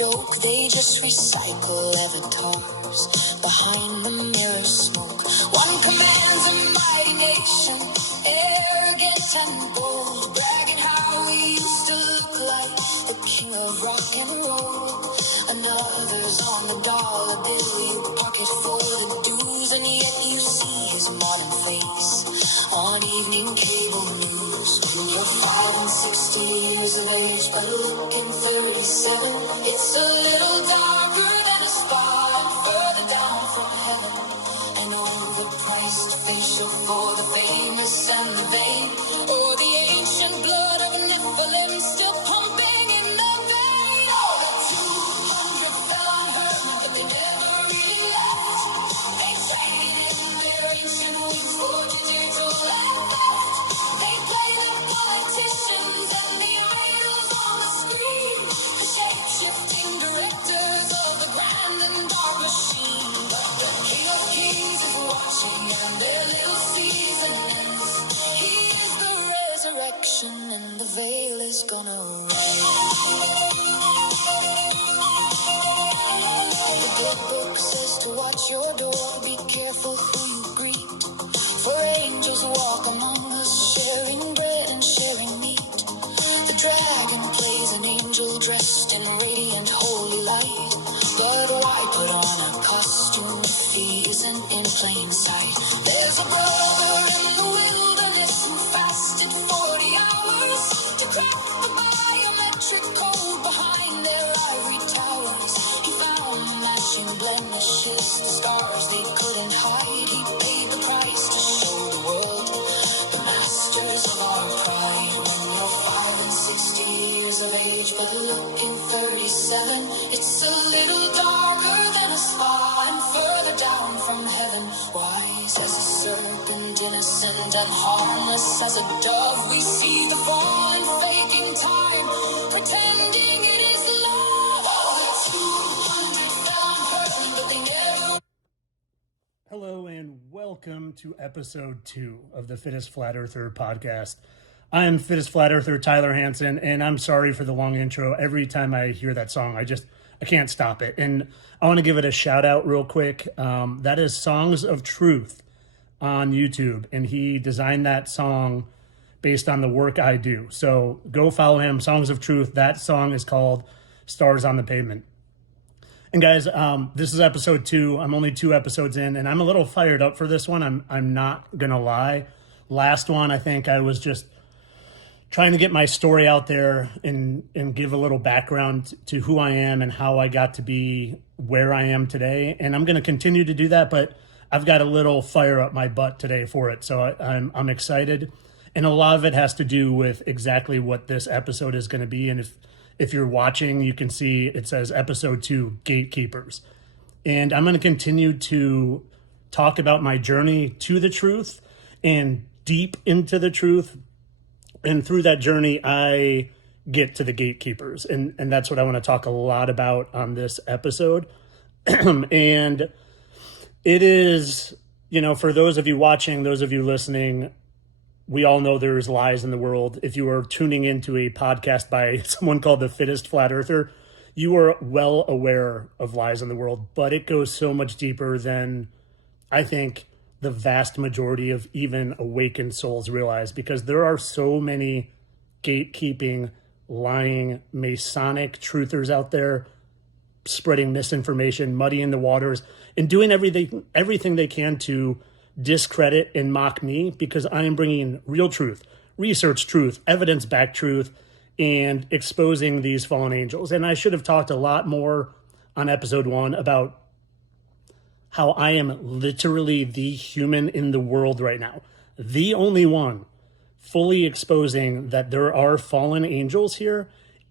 joke, they just recycle avatars behind the mirror smoke. One commands a mighty nation, arrogant and bold, bragging how we used to look like the king of rock and roll. Another's on the dollar bill, you pocket for the dues, and yet you see his modern face on evening cable news. You're 5 and 60 years of age, but looking 37. It's a little darker than a spot and further down from heaven. An overpriced facial for the famous and the vain, or the ancient blood of Nephilim still pumping in the vein. Oh, the 200 fell on her, but they never really left. They traded in their ancient wings for digital effect. They play the politicians and the idols on the screen, the shape-shifting directors of the grand and dark machine. But the King of Kings is watching, and their little season ends. He is the resurrection, and the veil is gonna rise. The good book says to watch your door, be careful who you greet, for angels walk among us, sharing bread and sharing meat. The dragon plays an angel dressed in radiant holy light, but why put on a costume if he isn't in plain sight? There's a brother in the wilderness who fasted 40 hours to crack the biometric code behind their ivory towers. He found matching blemishes, the scars they couldn't hide. He paid the price to show the world the masters of our pride. When you're 5 and 60 years of age, but looking 37, it's a little darker than a spot and further down from heaven. Wise as a serpent, innocent and harmless as a dove, we see the fallen faking time, pretending it is love. Oh, the 200 fell on her, but they never. Hello and welcome to episode 2 of the Fittest Flat Earther podcast. I am Fittest Flat Earther Tyler Hansen, and I'm sorry for the long intro. Every time I hear that song, I can't stop it. And I want to give it a shout out real quick. That is Songs of Truth on YouTube, and he designed that song based on the work I do. So go follow him, Songs of Truth. That song is called Stars on the Pavement. And guys, this is episode 2. I'm only 2 episodes in, and I'm a little fired up for this one. I'm not gonna lie. Last one, I think I was just trying to get my story out there and give a little background to who I am and how I got to be where I am today. And I'm gonna continue to do that, but I've got a little fire up my butt today for it. So I'm excited, and a lot of it has to do with exactly what this episode is gonna be. And if you're watching, you can see it says episode 2, Gatekeepers. And I'm going to continue to talk about my journey to the truth and deep into the truth. And through that journey, I get to the gatekeepers. And that's what I want to talk a lot about on this episode. And it is, for those of you watching, those of you listening, we all know there's lies in the world. If you are tuning into a podcast by someone called the Fittest Flat Earther, you are well aware of lies in the world, but it goes so much deeper than I think the vast majority of even awakened souls realize, because there are so many gatekeeping, lying, Masonic truthers out there spreading misinformation, muddying the waters, and doing everything they can to discredit and mock me, because I am bringing real truth, research truth, evidence-backed truth, and exposing these fallen angels. And I should have talked a lot more on episode 1 about how I am literally the human in the world right now, the only one fully exposing that there are fallen angels here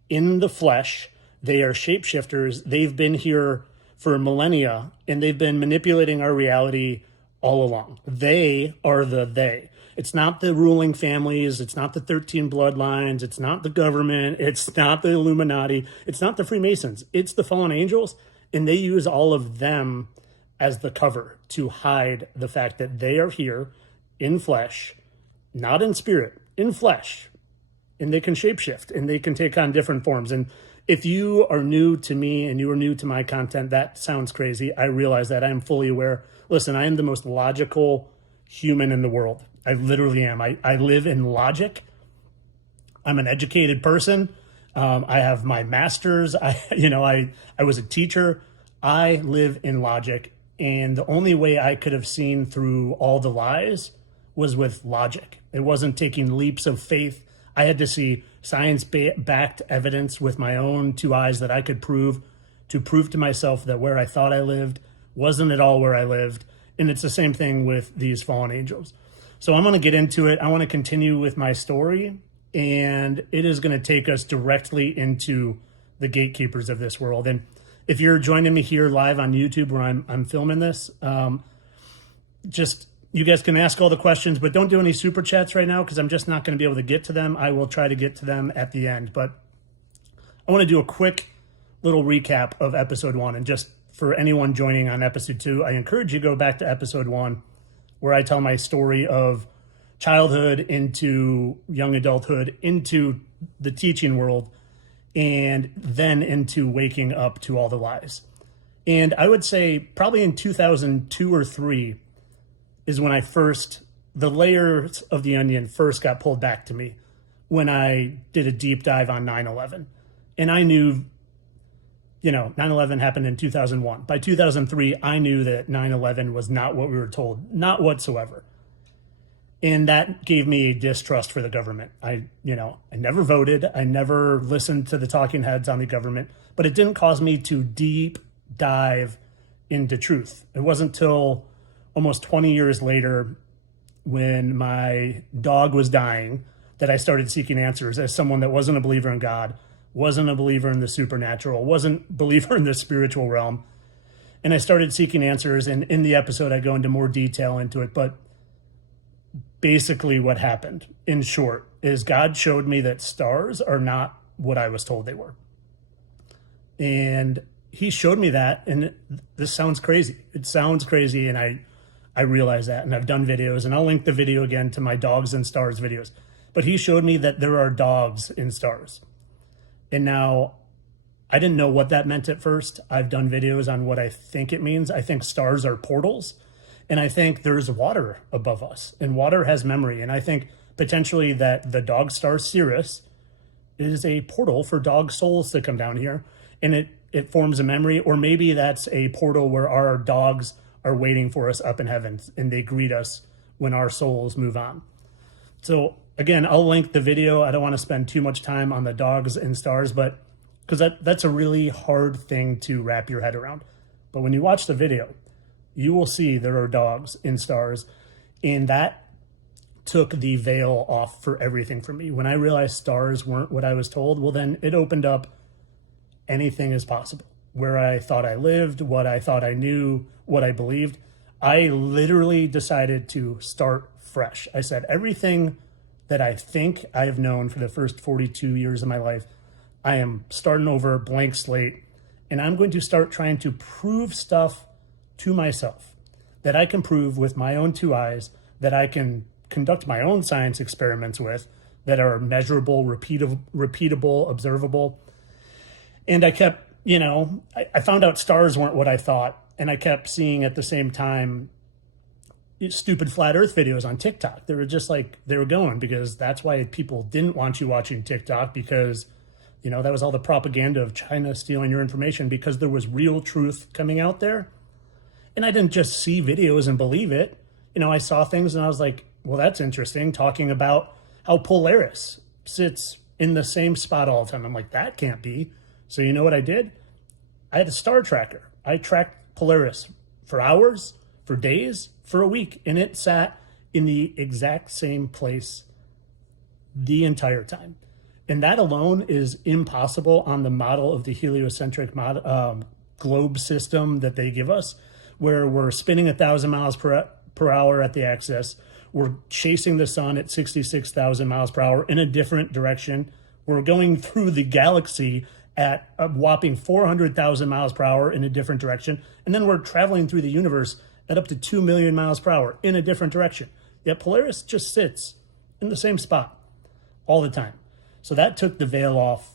in the flesh. They are shapeshifters. They've been here for millennia, and they've been manipulating our reality all along. They are the they. It's not the ruling families. It's not the 13 bloodlines. It's not the government. It's not the Illuminati. It's not the Freemasons. It's the fallen angels. And they use all of them as the cover to hide the fact that they are here in flesh, not in spirit, in flesh. And they can shapeshift and they can take on different forms. And if you are new to me and you are new to my content, that sounds crazy. I realize that. I am fully aware. Listen, I am the most logical human in the world. I literally am. I live in logic. I'm an educated person. I have my master's. I was a teacher. I live in logic. And the only way I could have seen through all the lies was with logic. It wasn't taking leaps of faith. I had to see science-backed evidence with my own two eyes that I could prove to myself that where I thought I lived wasn't at all where I lived. And it's the same thing with these fallen angels. So I'm going to get into it. I want to continue with my story, and it is going to take us directly into the gatekeepers of this world. And if you're joining me here live on YouTube where I'm filming this, just you guys can ask all the questions, but don't do any super chats right now because I'm just not going to be able to get to them. I will try to get to them at the end, but I want to do a quick little recap of episode 1. And just for anyone joining on episode 2, I encourage you to go back to episode 1 where I tell my story of childhood into young adulthood, into the teaching world, and then into waking up to all the lies. And I would say probably in 2002 or 3 is when the layers of the onion first got pulled back to me when I did a deep dive on 9/11. And I knew, 9/11 happened in 2001. By 2003, I knew that 9/11 was not what we were told, not whatsoever. And that gave me a distrust for the government. I never voted. I never listened to the talking heads on the government, but it didn't cause me to deep dive into truth. It wasn't till almost 20 years later when my dog was dying that I started seeking answers as someone that wasn't a believer in God, wasn't a believer in the supernatural, wasn't a believer in the spiritual realm. And I started seeking answers. And in the episode, I go into more detail into it. But basically what happened, in short, is God showed me that stars are not what I was told they were. And he showed me that. And this sounds crazy. It sounds crazy. And I realize that. And I've done videos. And I'll link the video again to my Dogs and Stars videos. But he showed me that there are dogs in stars. And now, I didn't know what that meant at first. I've done videos on what I think it means. I think stars are portals. And I think there's water above us. And water has memory. And I think potentially that the dog star Sirius is a portal for dog souls to come down here. And it forms a memory. Or maybe that's a portal where our dogs are waiting for us up in heaven. And they greet us when our souls move on. So again, I'll link the video. I don't want to spend too much time on the dogs and stars, but because that's a really hard thing to wrap your head around. But when you watch the video, you will see there are dogs in stars, and that took the veil off for everything for me. When I realized stars weren't what I was told, well, then it opened up anything is possible. Where I thought I lived, what I thought I knew, what I believed. I literally decided to start fresh. I said, everything that I think I have known for the first 42 years of my life, I am starting over, blank slate, and I'm going to start trying to prove stuff to myself that I can prove with my own two eyes, that I can conduct my own science experiments with, that are measurable, repeatable, observable. And I kept, I found out stars weren't what I thought, and I kept seeing at the same time stupid flat earth videos on TikTok. They were just like, they were going, because that's why people didn't want you watching TikTok, because, that was all the propaganda of China stealing your information, because there was real truth coming out there. And I didn't just see videos and believe it. I saw things and I was like, well, that's interesting, talking about how Polaris sits in the same spot all the time. I'm like, that can't be. So you know what I did? I had a star tracker. I tracked Polaris for hours, for days, for a week, and it sat in the exact same place the entire time. And that alone is impossible on the model of the heliocentric globe system that they give us, where we're spinning 1,000 miles per hour at the axis. We're chasing the sun at 66,000 miles per hour in a different direction. We're going through the galaxy at a whopping 400,000 miles per hour in a different direction. And then we're traveling through the universe at up to 2 million miles per hour in a different direction. Yet Polaris just sits in the same spot all the time. So that took the veil off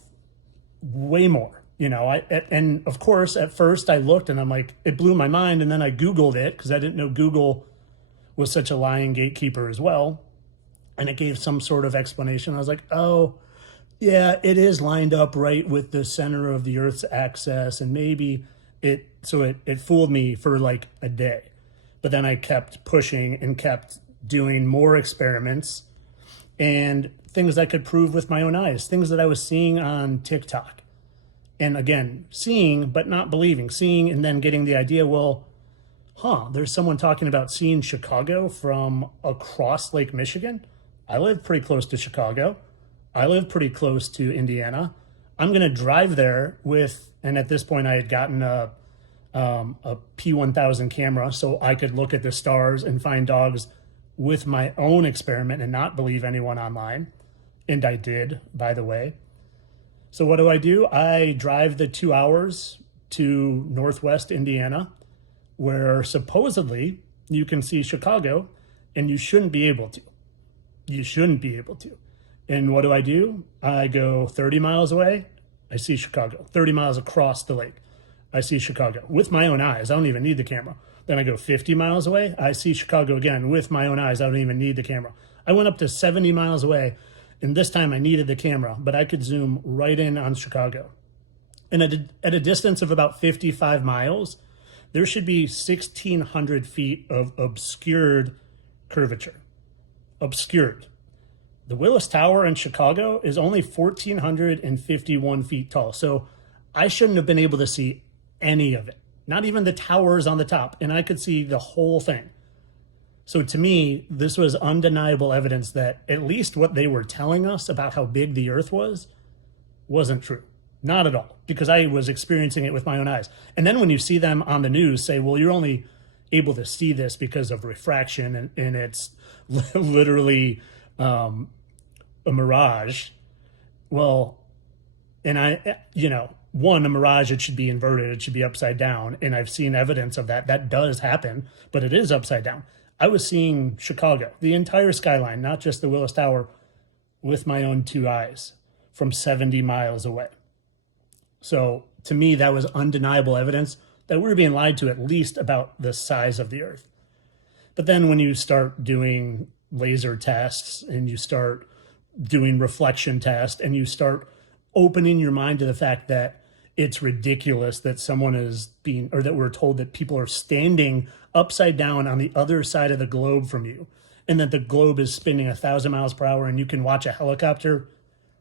way more. And of course, at first I looked and I'm like, it blew my mind. And then I Googled it because I didn't know Google was such a lying gatekeeper as well. And it gave some sort of explanation. I was like, oh, yeah, it is lined up right with the center of the Earth's axis. And maybe it fooled me for like a day. But then I kept pushing and kept doing more experiments and things I could prove with my own eyes, things that I was seeing on TikTok. And again, seeing, but not believing, seeing and then getting the idea, well, there's someone talking about seeing Chicago from across Lake Michigan. I live pretty close to Chicago. I live pretty close to Indiana. I'm going to drive there and at this point I had gotten a P1000 camera so I could look at the stars and find dogs with my own experiment and not believe anyone online. And I did, by the way. So what do? I drive the 2 hours to Northwest Indiana, where supposedly you can see Chicago, and you shouldn't be able to. You shouldn't be able to. And what do? I go 30 miles away, I see Chicago. 30 miles across the lake, I see Chicago with my own eyes. I don't even need the camera. Then I go 50 miles away, I see Chicago again with my own eyes. I don't even need the camera. I went up to 70 miles away, and this time I needed the camera, but I could zoom right in on Chicago. And at a distance of about 55 miles, there should be 1,600 feet of obscured curvature. Obscured. The Willis Tower in Chicago is only 1,451 feet tall. So I shouldn't have been able to see any of it, not even the towers on the top. And I could see the whole thing. So to me, this was undeniable evidence that at least what they were telling us about how big the Earth wasn't true. Not at all, because I was experiencing it with my own eyes. And then when you see them on the news say, well, you're only able to see this because of refraction and it's literally a mirage. Well, and a mirage, it should be inverted. It should be upside down. And I've seen evidence of that. That does happen, but it is upside down. I was seeing Chicago, the entire skyline, not just the Willis Tower, with my own two eyes from 70 miles away. So to me, that was undeniable evidence that we were being lied to, at least about the size of the Earth. But then when you start doing laser tests and you start doing reflection tests and you start opening your mind to the fact that it's ridiculous that someone is being, or that we're told that people are standing upside down on the other side of the globe from you, and that the globe is spinning 1,000 miles per hour and you can watch a helicopter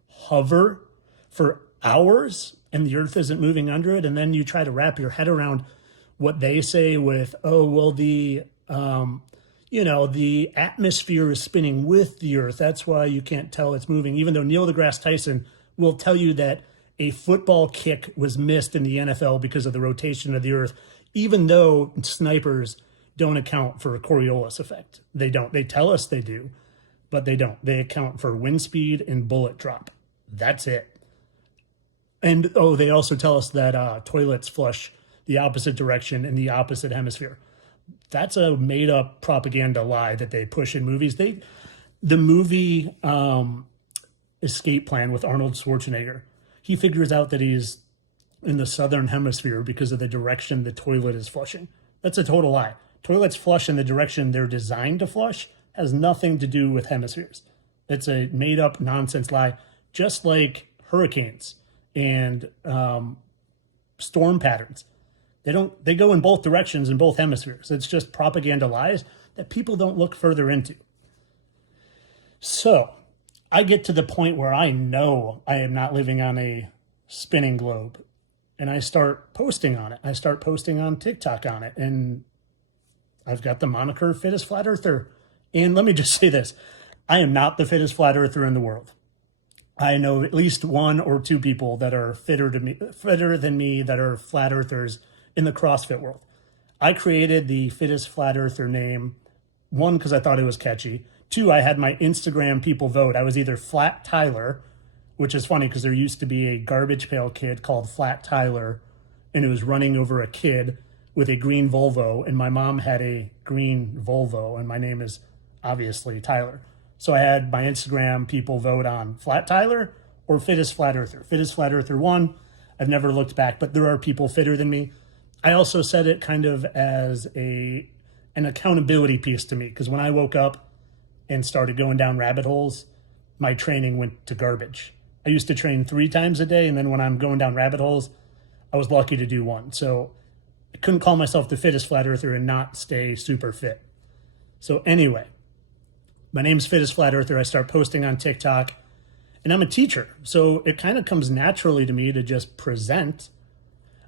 hover for hours and the Earth isn't moving under it. And then you try to wrap your head around what they say with, oh, well, the atmosphere is spinning with the Earth. That's why you can't tell it's moving, even though Neil deGrasse Tyson will tell you that a football kick was missed in the NFL because of the rotation of the Earth, even though snipers don't account for a Coriolis effect. They don't. They tell us they do, but they don't. They account for wind speed and bullet drop. That's it. And, they also tell us that toilets flush the opposite direction in the opposite hemisphere. That's a made-up propaganda lie that they push in movies. The movie Escape Plan with Arnold Schwarzenegger, he figures out that he's in the southern hemisphere because of the direction the toilet is flushing. That's a total lie. Toilets flush in the direction they're designed to flush, has nothing to do with hemispheres. It's a made-up nonsense lie, just like hurricanes and storm patterns. They go in both directions in both hemispheres. It's just propaganda lies that people don't look further into. So I get to the point where I know I am not living on a spinning globe, and I start posting on it. I start posting on TikTok on it, and I've got the moniker Fittest Flat Earther. And let me just say this. I am not the fittest flat earther in the world. I know at least one or two people that are fitter than me that are flat earthers in the CrossFit world. I created the Fittest Flat Earther name, one, because I thought it was catchy. Two, I had my Instagram people vote. I was either Flat Tyler, which is funny because there used to be a Garbage Pail Kid called Flat Tyler, and it was running over a kid with a green Volvo, and my mom had a green Volvo, and my name is obviously Tyler. So I had my Instagram people vote on Flat Tyler or fittest flat earther. Fittest flat earther 1, I've never looked back, but there are people fitter than me. I also said it kind of as an accountability piece to me, because when I woke up and started going down rabbit holes, my training went to garbage. I used to train 3 times a day, and then when I'm going down rabbit holes, I was lucky to do 1. So I couldn't call myself the fittest flat earther and not stay super fit. So anyway, my name's Fittest Flat Earther. I start posting on TikTok, and I'm a teacher. So it kind of comes naturally to me to just present.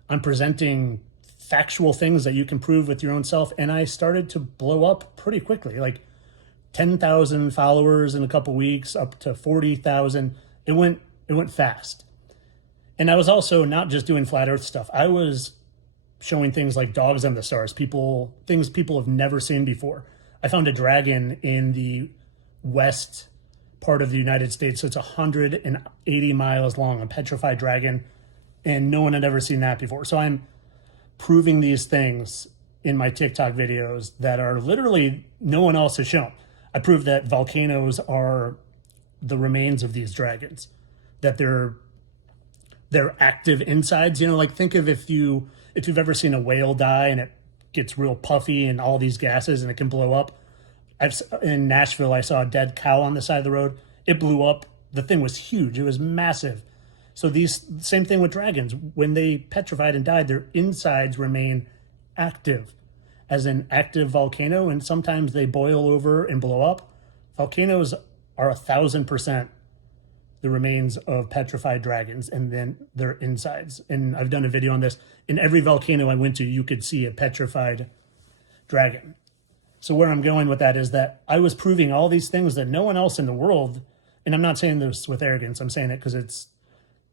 I'm presenting factual things that you can prove with your own self. And I started to blow up pretty quickly, like 10,000 followers in a couple weeks, up to 40,000. It went fast. And I was also not just doing flat earth stuff. I was showing things like dogs and the stars, things people have never seen before. I found a dragon in the west part of the United States. So it's 180 miles long, a petrified dragon, and no one had ever seen that before. So I'm proving these things in my TikTok videos that are literally no one else has shown. I proved that volcanoes are the remains of these dragons, that they're active insides. You know, like think of if you've ever seen a whale die and it gets real puffy and all these gases and it can blow up. In Nashville, I saw a dead cow on the side of the road. It blew up. The thing was huge. It was massive. So same thing with dragons. When they petrified and died, their insides remain active as an active volcano, and sometimes they boil over and blow up. Volcanoes are 1,000% the remains of petrified dragons and then their insides. And I've done a video on this. In every volcano I went to, you could see a petrified dragon. So where I'm going with that is that I was proving all these things that no one else in the world, and I'm not saying this with arrogance, I'm saying it because it's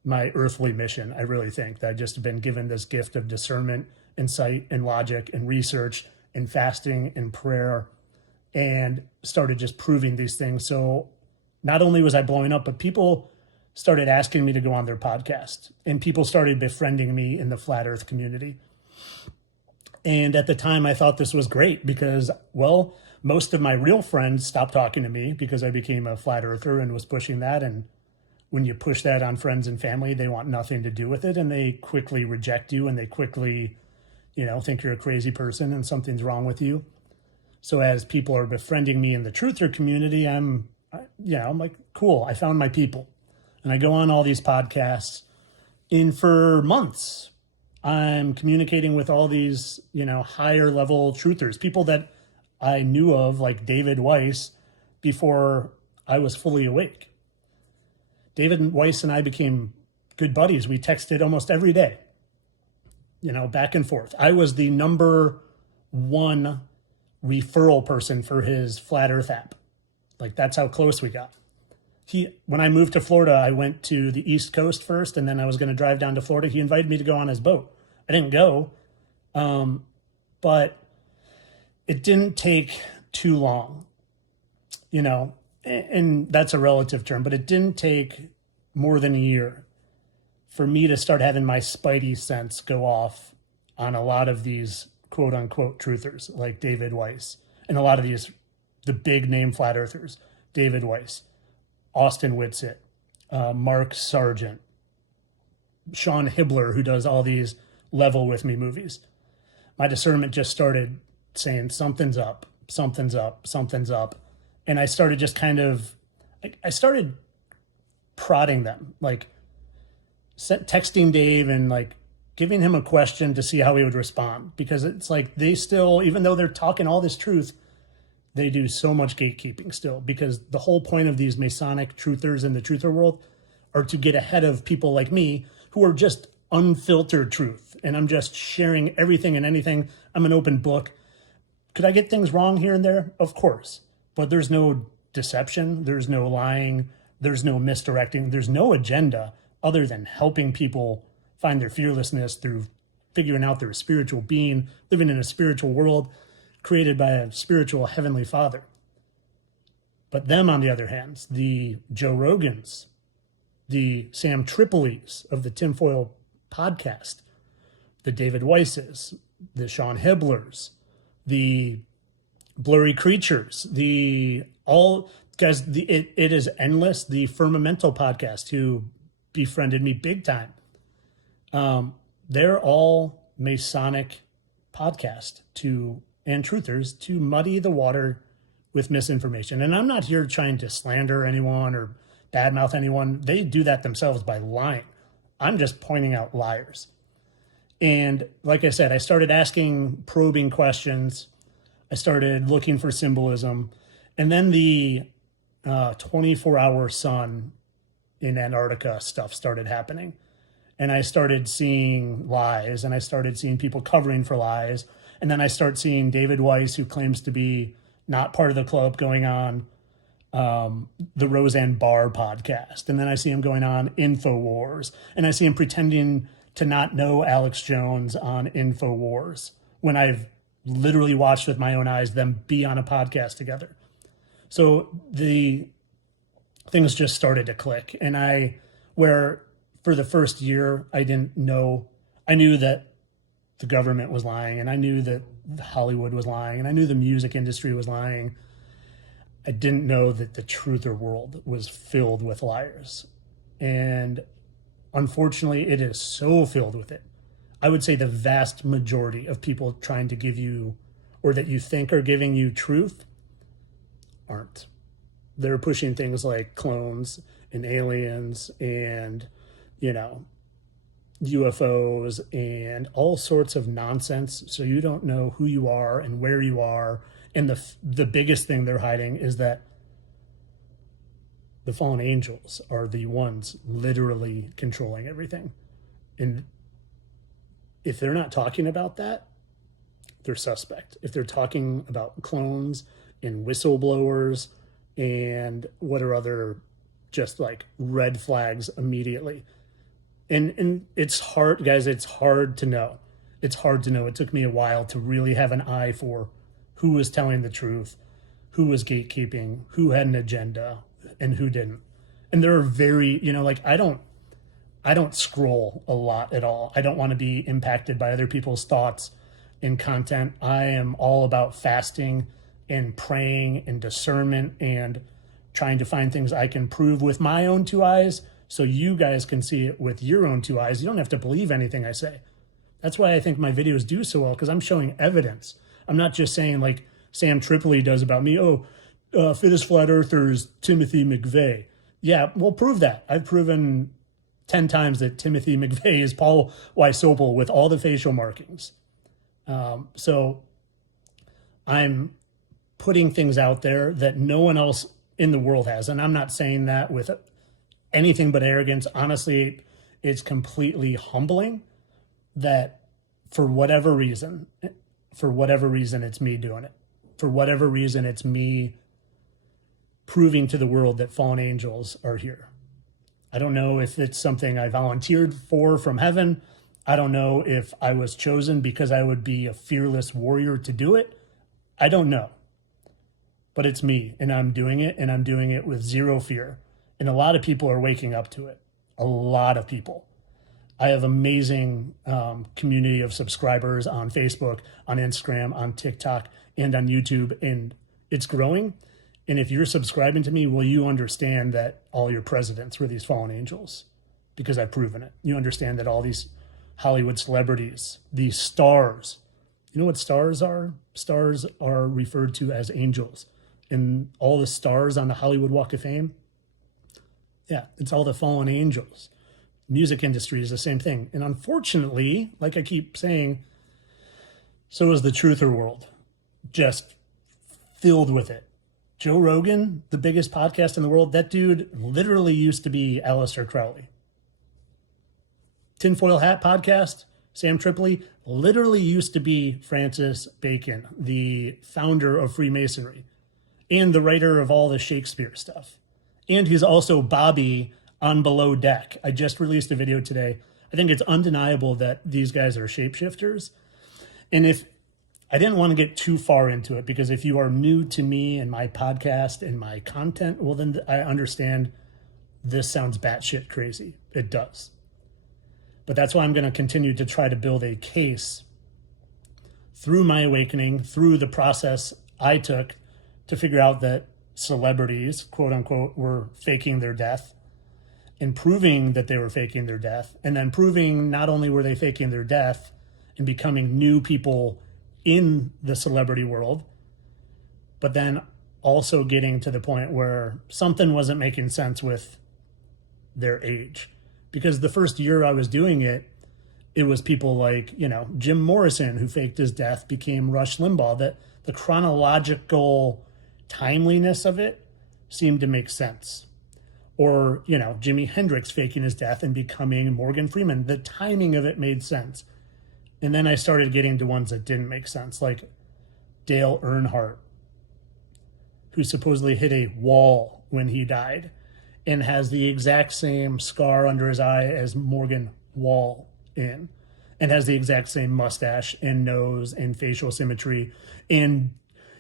my earthly mission. I really think that I've just been given this gift of discernment, insight, and logic, and research, and fasting, and prayer, and started just proving these things. So not only was I blowing up, but people started asking me to go on their podcast, and people started befriending me in the flat earth community. And at the time, I thought this was great because, well, most of my real friends stopped talking to me because I became a flat earther and was pushing that. And when you push that on friends and family, they want nothing to do with it. And they quickly reject you and they quickly, think you're a crazy person and something's wrong with you. So as people are befriending me in the truther community, I'm like, cool, I found my people. And I go on all these podcasts, and for months, I'm communicating with all these, higher level truthers, people that I knew of, like David Weiss, before I was fully awake. David Weiss and I became good buddies. We texted almost every day, back and forth. I was the number 1 referral person for his Flat Earth app. Like, that's how close we got. When I moved to Florida, I went to the East Coast first, and then I was going to drive down to Florida. He invited me to go on his boat. I didn't go, but it didn't take too long, and that's a relative term, but it didn't take more than a year for me to start having my spidey sense go off on a lot of these quote unquote truthers like David Weiss and a lot of the big name flat earthers, David Weiss, Austin Whitsitt, Mark Sargent, Sean Hibbler, who does all these Level With Me movies. My discernment just started saying something's up. And I started just I started prodding them, like texting Dave and like giving him a question to see how he would respond. Because it's like they still, even though they're talking all this truth, they do so much gatekeeping still. Because the whole point of these Masonic truthers in the truther world are to get ahead of people like me who are just unfiltered truth. And I'm just sharing everything and anything. I'm an open book. Could I get things wrong here and there? Of course. But there's no deception. There's no lying. There's no misdirecting. There's no agenda other than helping people find their fearlessness through figuring out their spiritual being, living in a spiritual world created by a spiritual heavenly Father. But them, on the other hand, the Joe Rogans, the Sam Tripolis of the Tinfoil podcast, the David Weisses, the Sean Hibblers, the Blurry Creatures, guys, it is endless. The Firmamental podcast, who befriended me big time, they're all Masonic podcast and truthers to muddy the water with misinformation. And I'm not here trying to slander anyone or badmouth anyone. They do that themselves by lying. I'm just pointing out liars. And like I said, I started asking probing questions. I started looking for symbolism. And then the 24-hour sun in Antarctica stuff started happening. And I started seeing lies, and I started seeing people covering for lies. And then I start seeing David Weiss, who claims to be not part of the club, going on the Roseanne Barr podcast. And then I see him going on InfoWars. And I see him pretending to not know Alex Jones on InfoWars when I've literally watched with my own eyes them be on a podcast together. So the things just started to click. And where for the first year, I knew that the government was lying, and I knew that Hollywood was lying, and I knew the music industry was lying. I didn't know that the truther world was filled with liars. And unfortunately, it is so filled with it. I would say the vast majority of people trying to give you, or that you think are giving you truth, aren't. They're pushing things like clones and aliens and, UFOs and all sorts of nonsense. So you don't know who you are and where you are. And the biggest thing they're hiding is that the fallen angels are the ones literally controlling everything. And if they're not talking about that, they're suspect. If they're talking about clones and whistleblowers and what are other just like red flags immediately. And it's hard, guys, it's hard to know. It's hard to know. It took me a while to really have an eye for who was telling the truth, who was gatekeeping, who had an agenda, and who didn't. And there are very, I don't scroll a lot at all. I don't want to be impacted by other people's thoughts and content. I am all about fasting and praying and discernment and trying to find things I can prove with my own two eyes so you guys can see it with your own two eyes. You don't have to believe anything I say. That's why I think my videos do so well, because I'm showing evidence. I'm not just saying like Sam Tripoli does about me, Fittest Flat Earthers, Timothy McVeigh. Yeah, well, prove that. I've proven 10 times that Timothy McVeigh is Paul Weisopel with all the facial markings. So I'm putting things out there that no one else in the world has. And I'm not saying that with anything but arrogance. Honestly, it's completely humbling that for whatever reason, it's me doing it. For whatever reason, it's me proving to the world that fallen angels are here. I don't know if it's something I volunteered for from heaven. I don't know if I was chosen because I would be a fearless warrior to do it. I don't know. But it's me, and I'm doing it, and I'm doing it with zero fear. And a lot of people are waking up to it. A lot of people. I have amazing community of subscribers on Facebook, on Instagram, on TikTok, and on YouTube, and it's growing. And if you're subscribing to me, will you understand that all your presidents were these fallen angels? Because I've proven it. You understand that all these Hollywood celebrities, these stars, you know what stars are? Stars are referred to as angels. And all the stars on the Hollywood Walk of Fame, yeah, it's all the fallen angels. Music industry is the same thing. And unfortunately, like I keep saying, so is the truther world, just filled with it. Joe Rogan, the biggest podcast in the world, that dude literally used to be Aleister Crowley. Tinfoil Hat podcast, Sam Tripoli, literally used to be Francis Bacon, the founder of Freemasonry and the writer of all the Shakespeare stuff. And he's also Bobby on Below Deck. I just released a video today. I think it's undeniable that these guys are shapeshifters. And if I didn't want to get too far into it, because if you are new to me and my podcast and my content, well, then I understand this sounds batshit crazy. It does. But that's why I'm going to continue to try to build a case through my awakening, through the process I took to figure out that celebrities, quote unquote, were faking their death and proving that they were faking their death, and then proving not only were they faking their death and becoming new people in the celebrity world, but then also getting to the point where something wasn't making sense with their age. Because the first year I was doing it, it was people like, Jim Morrison, who faked his death, became Rush Limbaugh. That the chronological timeliness of it seemed to make sense. Or, Jimi Hendrix faking his death and becoming Morgan Freeman. The timing of it made sense. And then I started getting to ones that didn't make sense, like Dale Earnhardt, who supposedly hit a wall when he died and has the exact same scar under his eye as Morgan Wallen, and has the exact same mustache and nose and facial symmetry. And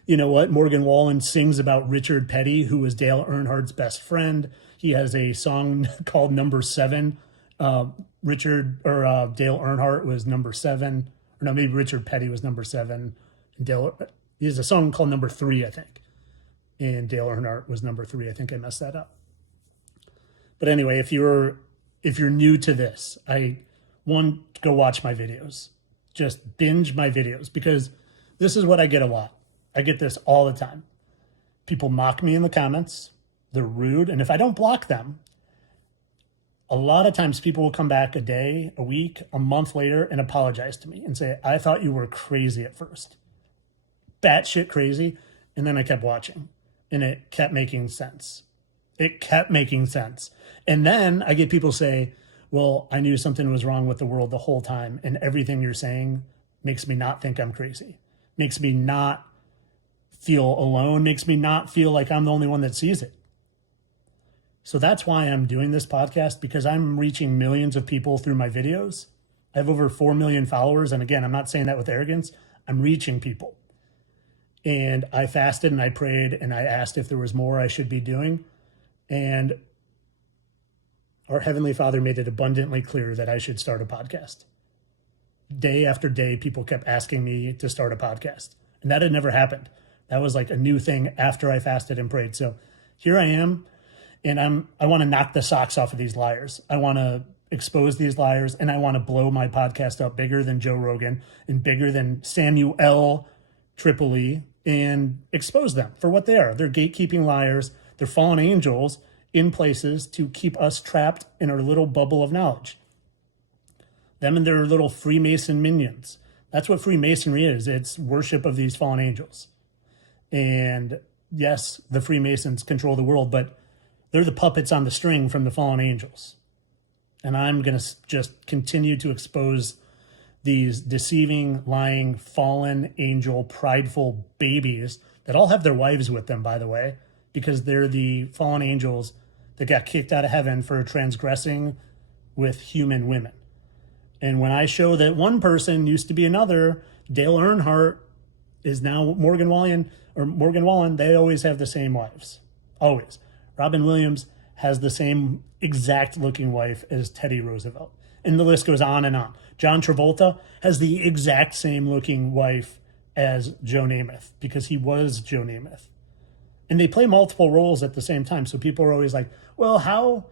you know what? Morgan Wallen sings about Richard Petty, who was Dale Earnhardt's best friend. He has a song called Number 7. Dale Earnhardt was number 7. Or no, maybe Richard Petty was number 7. He has a song called Number 3, I think. And Dale Earnhardt was number 3. I think I messed that up. But anyway, if you're new to this, go watch my videos. Just binge my videos, because this is what I get a lot. I get this all the time. People mock me in the comments. They're rude. And if I don't block them, a lot of times people will come back a day, a week, a month later and apologize to me and say, I thought you were crazy at first. Batshit crazy. And then I kept watching and it kept making sense. It kept making sense. And then I get people say, well, I knew something was wrong with the world the whole time, and everything you're saying makes me not think I'm crazy. Makes me not feel alone, makes me not feel like I'm the only one that sees it. So that's why I'm doing this podcast, because I'm reaching millions of people through my videos. I have over 4 million followers. And again, I'm not saying that with arrogance. I'm reaching people. And I fasted and I prayed and I asked if there was more I should be doing. And our Heavenly Father made it abundantly clear that I should start a podcast. Day after day, people kept asking me to start a podcast. And that had never happened. That was like a new thing after I fasted and prayed. So here I am, and I want to knock the socks off of these liars. I want to expose these liars, and I want to blow my podcast up bigger than Joe Rogan and bigger than Samu-EL Tripoli, and expose them for what they are. They're gatekeeping liars. They're fallen angels in places to keep us trapped in our little bubble of knowledge. Them and their little Freemason minions. That's what Freemasonry is. It's worship of these fallen angels. And yes, the Freemasons control the world, but they're the puppets on the string from the fallen angels. And I'm going to just continue to expose these deceiving, lying, fallen angel, prideful babies that all have their wives with them, by the way, because they're the fallen angels that got kicked out of heaven for transgressing with human women. And when I show that one person used to be another, Dale Earnhardt is now Morgan Wallen, they always have the same wives. Always. Robin Williams has the same exact looking wife as Teddy Roosevelt. And the list goes on and on. John Travolta has the exact same looking wife as Joe Namath, because he was Joe Namath. And they play multiple roles at the same time. So people are always like, well, how,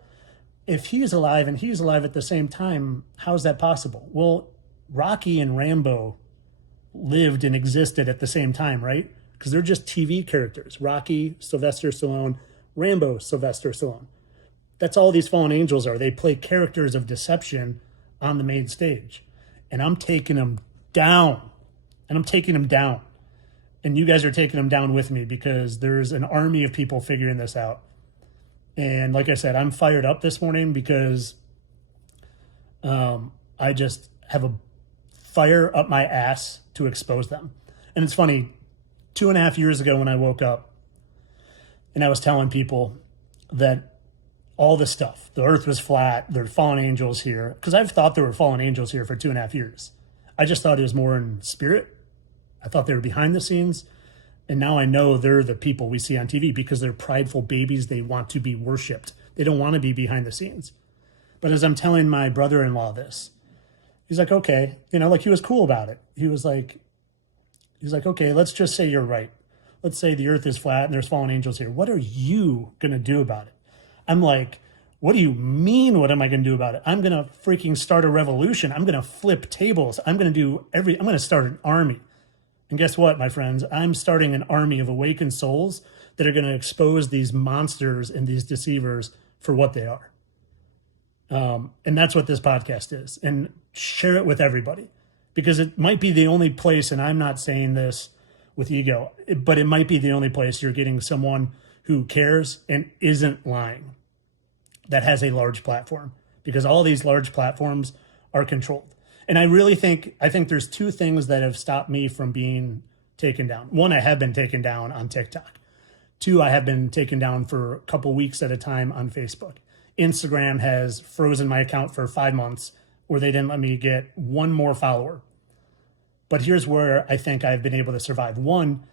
if he's alive and he's alive at the same time, how is that possible? Well, Rocky and Rambo lived and existed at the same time, right? Because they're just TV characters. Rocky, Sylvester Stallone, Rambo, Sylvester Stallone. That's all these fallen angels are. They play characters of deception on the main stage. And I'm taking them down. And you guys are taking them down with me, because there's an army of people figuring this out. And like I said, I'm fired up this morning because I just have a fire up my ass to expose them. And it's funny, 2.5 years ago when I woke up and I was telling people that all this stuff, the earth was flat, there were fallen angels here, because I've thought there were fallen angels here for 2.5 years. I just thought it was more in spirit. I thought they were behind the scenes. And now I know they're the people we see on TV, because they're prideful babies. They want to be worshipped. They don't want to be behind the scenes. But as I'm telling my brother-in-law this, he's like, okay, like he was cool about it. He was like, okay, let's just say you're right. let's say the earth is flat and there's fallen angels here. What are you going to do about it? I'm like, what do you mean? What am I going to do about it? I'm going to freaking start a revolution. I'm going to flip tables. I'm going to start an army. And guess what, my friends? I'm starting an army of awakened souls that are going to expose these monsters and these deceivers for what they are. And that's what this podcast is. And share it with everybody, because it might be the only place, and I'm not saying this with ego, but it might be the only place you're getting someone who cares and isn't lying, that has a large platform, because all these large platforms are controlled. And I think there's two things that have stopped me from being taken down. One, I have been taken down on TikTok. Two, I have been taken down for a couple weeks at a time on Facebook. Instagram has frozen my account for 5 months, where they didn't let me get one more follower. But here's where I think I've been able to survive. One,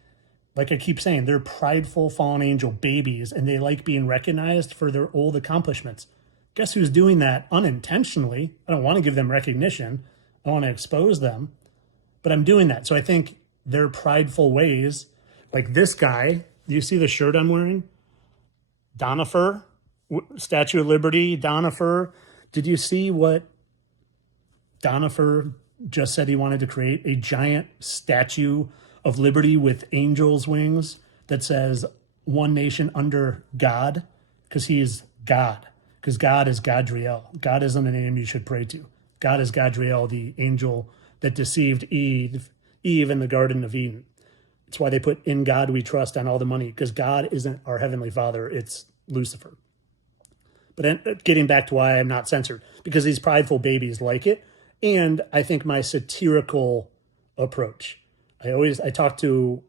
like I keep saying, they're prideful fallen angel babies, and they like being recognized for their old accomplishments. Guess who's doing that unintentionally? I don't want to give them recognition. I want to expose them, but I'm doing that. So I think their prideful ways, like this guy, do you see the shirt I'm wearing? Donifer, Statue of Liberty, Donifer. Did you see what Donifer just said he wanted to create? A giant statue of liberty with angels' wings that says one nation under God, because he is God. Because God is Gadriel. God isn't a name you should pray to. God is Gadriel, the angel that deceived Eve in the Garden of Eden. It's why they put "in God we trust" on all the money, because God isn't our Heavenly Father, it's Lucifer. But getting back to why I'm not censored, because these prideful babies like it. And I think my satirical approach. I talked to,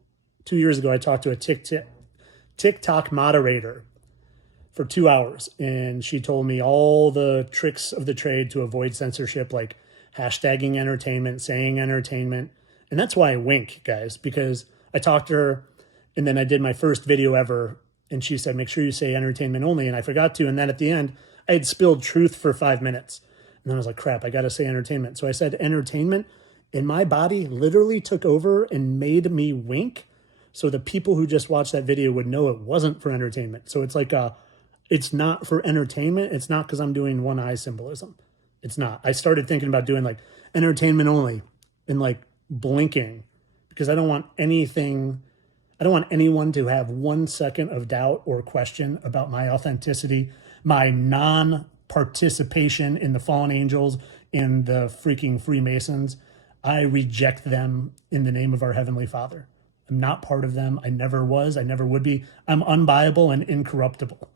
2 years ago, I talked to a TikTok moderator for 2 hours, and she told me all the tricks of the trade to avoid censorship, like hashtagging entertainment, saying entertainment. And that's why I wink, guys, because I talked to her, and then I did my first video ever, and she said, make sure you say entertainment only, and I forgot to. And then at the end, I had spilled truth for 5 minutes. And then I was like, crap, I got to say entertainment. So I said entertainment, and my body literally took over and made me wink, so the people who just watched that video would know it wasn't for entertainment. So it's like it's not for entertainment. It's not because I'm doing one eye symbolism. It's not. I started thinking about doing like entertainment only and like blinking, because I don't want anyone to have 1 second of doubt or question about my authenticity, my non-participation in the fallen angels, in the freaking Freemasons. I reject them in the name of our Heavenly Father. I'm not part of them. I never was. I never would be. I'm unbuyable and incorruptible.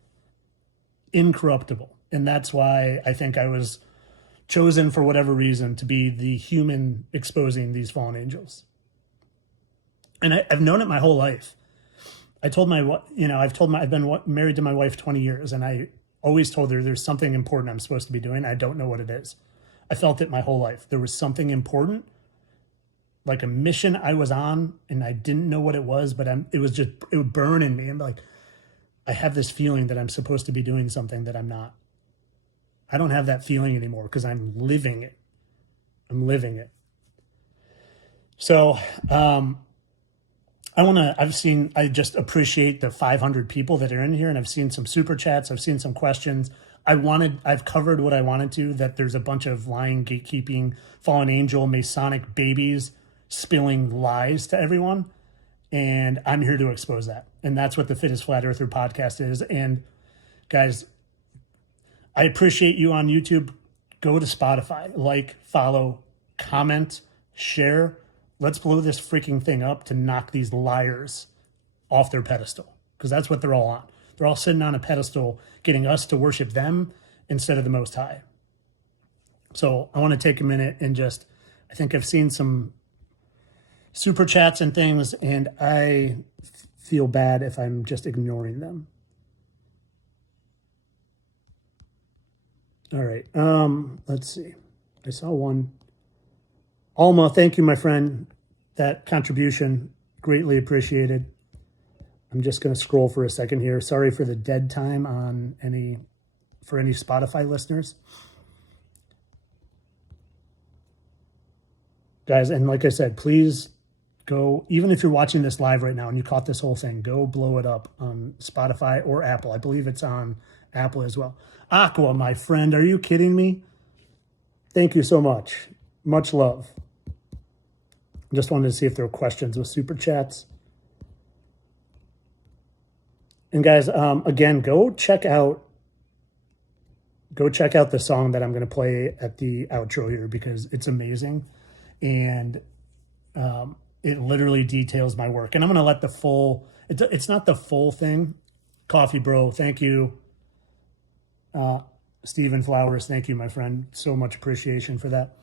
Incorruptible. And that's why I think I was chosen, for whatever reason, to be the human exposing these fallen angels. And I've known it my whole life. I've been married to my wife 20 years, and I always told her there's something important I'm supposed to be doing. I don't know what it is. I felt it my whole life. There was something important, like a mission I was on, and I didn't know what it was, but it would burn in me. I'm like, I have this feeling that I'm supposed to be doing something that I'm not. I don't have that feeling anymore, because I'm living it. I'm living it. So, I just appreciate the 500 people that are in here, and I've seen some super chats. I've seen some questions. I've covered what I wanted to, that there's a bunch of lying, gatekeeping, fallen angel, Masonic babies spilling lies to everyone. And I'm here to expose that. And that's what the Fittest Flat Earther podcast is. And guys, I appreciate you on YouTube. Go to Spotify, like, follow, comment, share. Let's blow this freaking thing up to knock these liars off their pedestal, because that's what they're all on. They're all sitting on a pedestal, getting us to worship them instead of the Most High. So I want to take a minute and I think I've seen some super chats and things, and I feel bad if I'm just ignoring them. All right. Let's see. I saw one. Alma, thank you, my friend. That contribution, greatly appreciated. I'm just going to scroll for a second here. Sorry for the dead time for any Spotify listeners. Guys, and like I said, please Go, even if you're watching this live right now and you caught this whole thing, go blow it up on Spotify or Apple. I believe it's on Apple as well. Aqua, my friend, are you kidding me? Thank you so much. Much love. Just wanted to see if there were questions with super chats. And guys, again, go check out the song that I'm going to play at the outro here because it's amazing. And it literally details my work. And I'm going to let the full, it's not the full thing. Coffee Bro, thank you. Stephen Flowers, thank you, my friend. So much appreciation for that.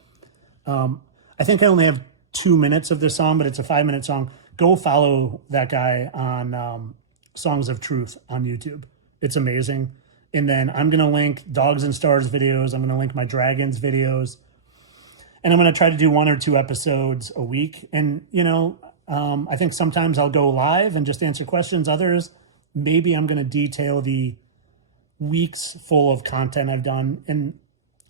I think I only have 2 minutes of this song, but it's a 5-minute song. Go follow that guy on Songs of Truth on YouTube. It's amazing. And then I'm going to link Dogs and Stars videos. I'm going to link my Dragons videos. And I'm going to try to do 1 or 2 episodes a week. And, I think sometimes I'll go live and just answer questions. Others, maybe I'm going to detail the weeks full of content I've done and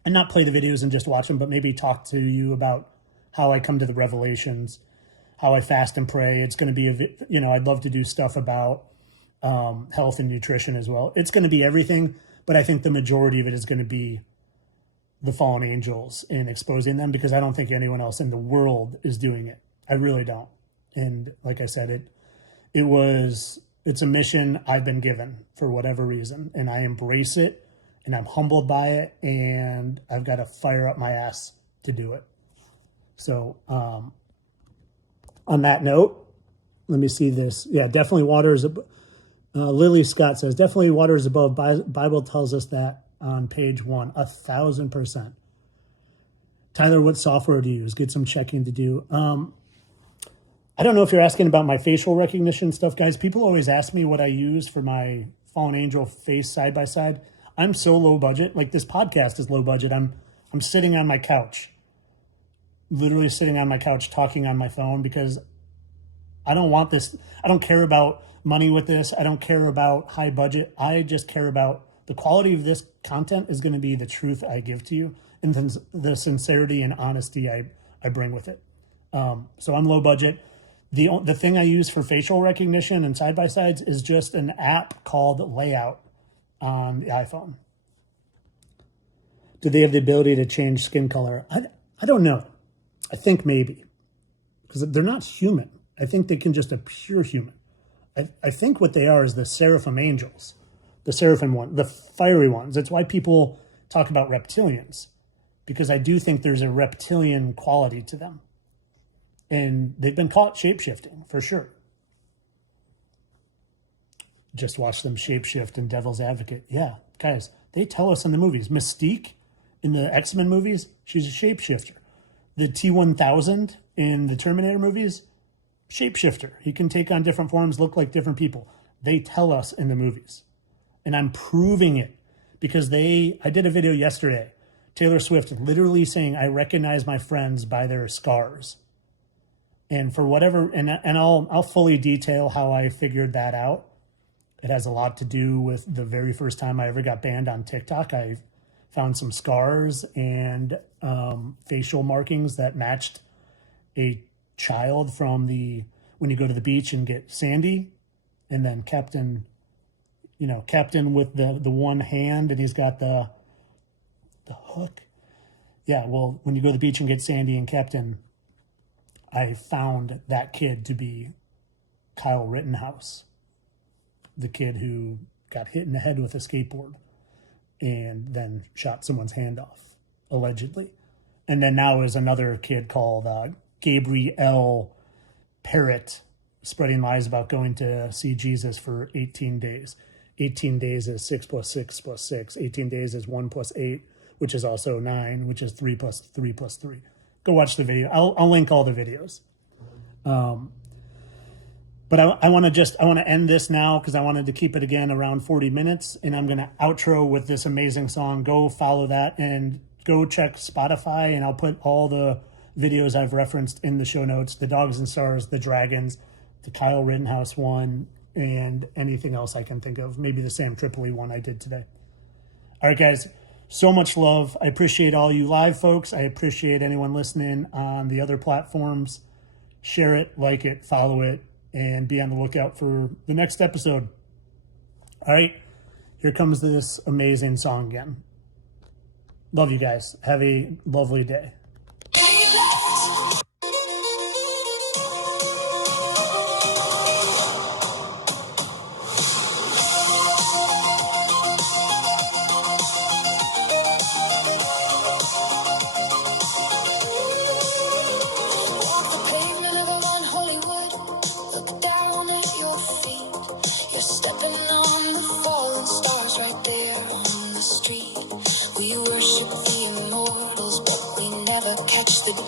not play the videos and just watch them, but maybe talk to you about how I come to the revelations, how I fast and pray. It's going to be, I'd love to do stuff about health and nutrition as well. It's going to be everything, but I think the majority of it is going to be the fallen angels and exposing them because I don't think anyone else in the world is doing it. I really don't. And like I said, it's a mission I've been given for whatever reason, and I embrace it and I'm humbled by it, and I've got to fire up my ass to do it. So on that note, let me see this. Yeah, definitely water is, Lily Scott says, definitely water is above. Bible tells us that on page 1, 1,000%. Tyler, what software do you use? Get some checking to do. I don't know if you're asking about my facial recognition stuff, guys. People always ask me what I use for my fallen angel face side by side. I'm so low budget. Like this podcast is low budget. I'm sitting on my couch, literally sitting on my couch talking on my phone because I don't want this. I don't care about money with this. I don't care about high budget. I just care about the quality of this content is going to be the truth I give to you and the sincerity and honesty I bring with it. So I'm low budget. The thing I use for facial recognition and side-by-sides is just an app called Layout on the iPhone. Do they have the ability to change skin color? I don't know. I think maybe. Because they're not human. I think they can just appear human. I think what they are is the seraphim angels. The seraphim one, the fiery ones. That's why people talk about reptilians. Because I do think there's a reptilian quality to them. And they've been caught shape-shifting, for sure. Just watch them shape-shift in Devil's Advocate. Yeah, guys, they tell us in the movies. Mystique, in the X-Men movies, she's a shapeshifter. The T-1000 in the Terminator movies, shapeshifter. He can take on different forms, look like different people. They tell us in the movies. And I'm proving it because I did a video yesterday. Taylor Swift literally saying, I recognize my friends by their scars. And for whatever, and I'll fully detail how I figured that out. It has a lot to do with the very first time I ever got banned on TikTok. I found some scars and facial markings that matched a child from when you go to the beach and get sandy, and then Captain with the one hand, and he's got the hook. Yeah, well, when you go to the beach and get sandy and Captain, I found that kid to be Kyle Rittenhouse, the kid who got hit in the head with a skateboard and then shot someone's hand off, allegedly. And then now is another kid called Gabriel Parrott, spreading lies about going to see Jesus for 18 days. 18 days is 6 plus 6 plus 6. 18 days is 1 plus 8, which is also 9, which is 3 plus 3 plus 3. Go watch the video. I'll link all the videos. But I want to end this now because I wanted to keep it again around 40 minutes, and I'm going to outro with this amazing song. Go follow that and go check Spotify, and I'll put all the videos I've referenced in the show notes, the Dogs and Stars, the Dragons, the Kyle Rittenhouse one, and anything else I can think of. Maybe the Sam Tripoli one I did today. All right, guys. So much love. I appreciate all you live folks. I appreciate anyone listening on the other platforms. share it, like it, follow it, and be on the lookout for the next episode. All right, here comes this amazing song again. Love you guys. Have a lovely day.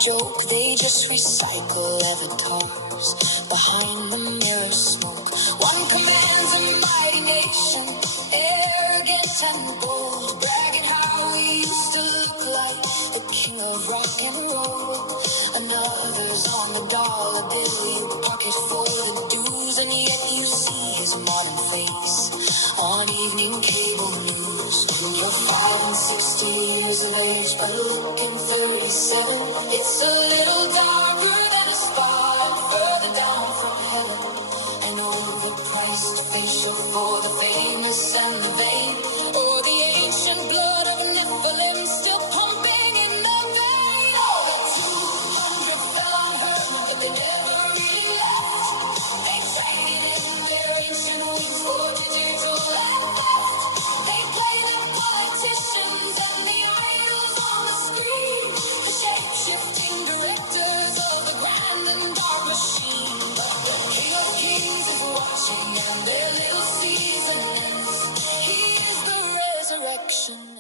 Joke, they just recycle avatars behind the mirror smoke. One commands a mighty nation, arrogant and bold, bragging how we used to look like the king of rock and roll. Another's on the dollar bill, pocket full of dues, and yet you see his modern face on evening cable news. When you're 5 and 60 years of age, but looking 37, it's a little darker than a spot further down from heaven. An overpriced facial for the famous and the vain, or the ancient blood of Nephilim still pumping in the vein. Oh, the 200 fell on her, but they never really left. They traded in their ancient wings for digital life. They play their politicians and the idols on the screen, the shape-shifting directors of the grand and dark machine. But the King of Kings is watching, and their little season ends. He is the resurrection.